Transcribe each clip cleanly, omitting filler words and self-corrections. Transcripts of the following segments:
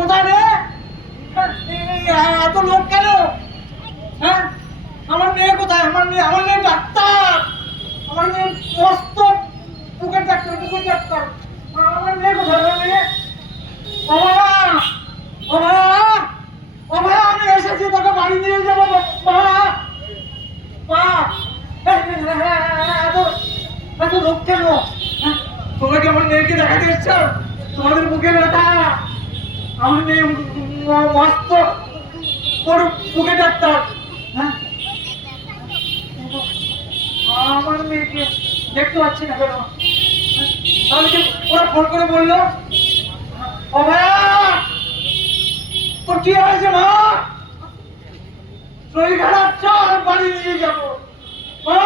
কোথায় রে? এত লোক কেন? হ্যাঁ, আমার মেয়ে কোথায়? আমার মেয়ে ডাক্তার, আমার মেয়ে মস্ত বুকের ডাক্তার, বুকের ডাক্তার। আমার মেয়ে কোথায়? আমার মেয়ে বাবা, বাবা, বাবা, আমি এসেছি, তোকে বাড়ি নিয়ে যাবো বাবা। মা, এত লোক কেন? তোমরা কি আমার মেয়েকে দেখাতে এসছো? তোমাদের বুকে ব্যথা, আমার মেয়ে মস্ত বড় বুকে ডাক্তার। হ্যাঁ, আমার মেয়েকে দেখতে পাচ্ছি না কেন? তাহলে কি ওরা ফোন করে বললো, ও ভাইয়া তোর কি হয়েছে মা? শরীর খারাপ, চল বাড়ি নিয়ে যাবো। মা,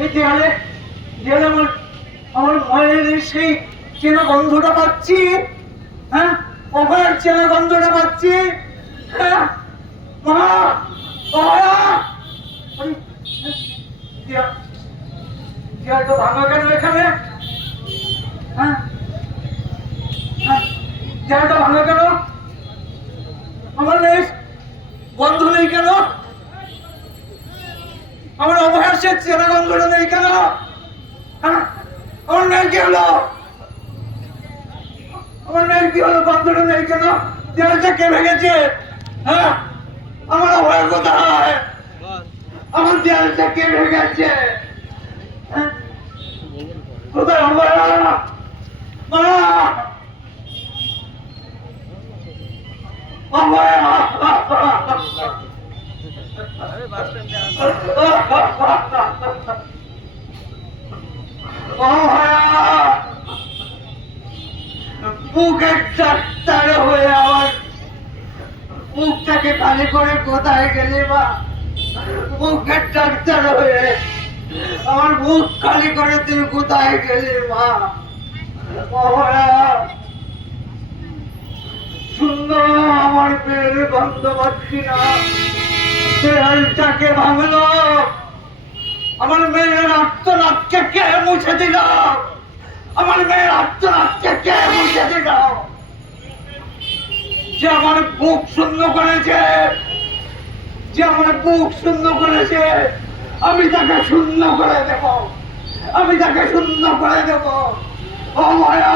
এই দেয়ালে আমার মায়ের সেই চেনা গন্ধটা পাচ্ছি। হ্যাঁ, অভয়ার চেনা গন্ধটা পাচ্ছি। হ্যাঁ মা, অভয়া, দেয়ালটা ভাঙা কেন এখানে? হ্যাঁ, দেয়ালটা ভাঙা কেন? আমার মেয়ে গন্ধ নেই কেন? আমার অভয়ার সে চেনা গন্ধটা নেই কেন? হ্যাঁ, আমার মেয়ের কি হলো? আমার মেয়ের কি হলো? গন্ধটা নেই কেন? দেয়ালটা কে ভেঙেছে? হ্যাঁ, আমার অভয় কোথায়? আমার দেয়ালটা কে ভেঙেছে? হ্যাঁ, কোথায় অভয়া? মা, অভয়া, বুকের ডাক্তার হয়ে আমার মুখটাকে খালি করে কোথায় গেলে মা? বুকের ডাক্তার হয়ে আমার মুখ খালি করে তুই কোথায় গেলি মা? সুন্দর আমার মেয়ের গন্ধ পাচ্ছি না, দেয়ালটাকে ভাঙলো, আমার মেয়ের আত্মনাথকে কে মুছে দিল? আমার মেয়ের আত্মনাথকে কে মুছে দিল? যে আমার বুক শূন্য করেছে, যে আমার বুক শূন্য করেছে, আমি তাকে শূন্য করে দেব, আমি তাকে শূন্য করে দেব। ও মায়া,